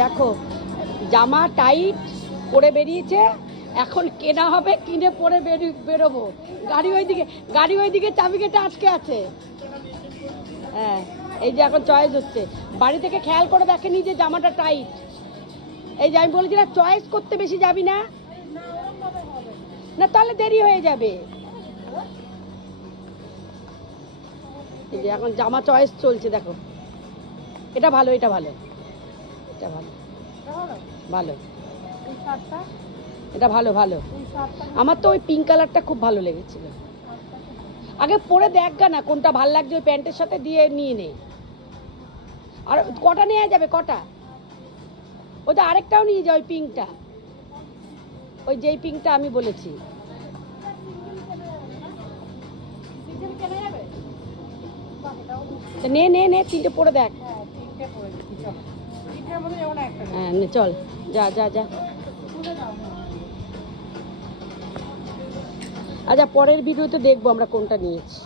দেখো জামা টাইট পরে বেরিয়েছে, এখন কেনা হবে, কিনে পরে বেরোবো। গাড়ি ওইদিকে চাবিকাঠি আটকে আছে। হ্যাঁ, এই যে এখন চয়েস হচ্ছে, বাড়ি থেকে খেয়াল করে দেখেনি যে জামাটা টাইট। এই যে আমি বলেছি না, চয়েস করতে বেশি যাবি না, না তাহলে দেরি হয়ে যাবে। এই যে এখন জামা চয়েস চলছে, দেখো এটা ভালো, এটা ভালো, এটা ভালো, ভালো, এটা ভালো ভালো। আমার তো ওই পিঙ্ক কালারটা খুব ভালো লেগেছিল। আগে পরে দেখ না কোনটা ভাল লাগছে, ওই প্যান্টের সাথে দিয়ে নিয়ে নে। আর কটা নেওয়া যাবে, কটা? ওই তো আরেকটাও নিয়ে যায়, ওই পিঙ্কটা, ওই যেই পিঙ্কটা আমি বলেছি। নে নে নে, তিনটে পরে দেখ। হ্যাঁ চল, যা যা যা। আচ্ছা, পরের ভিডিওতে দেখবো আমরা কোনটা নিয়েছি।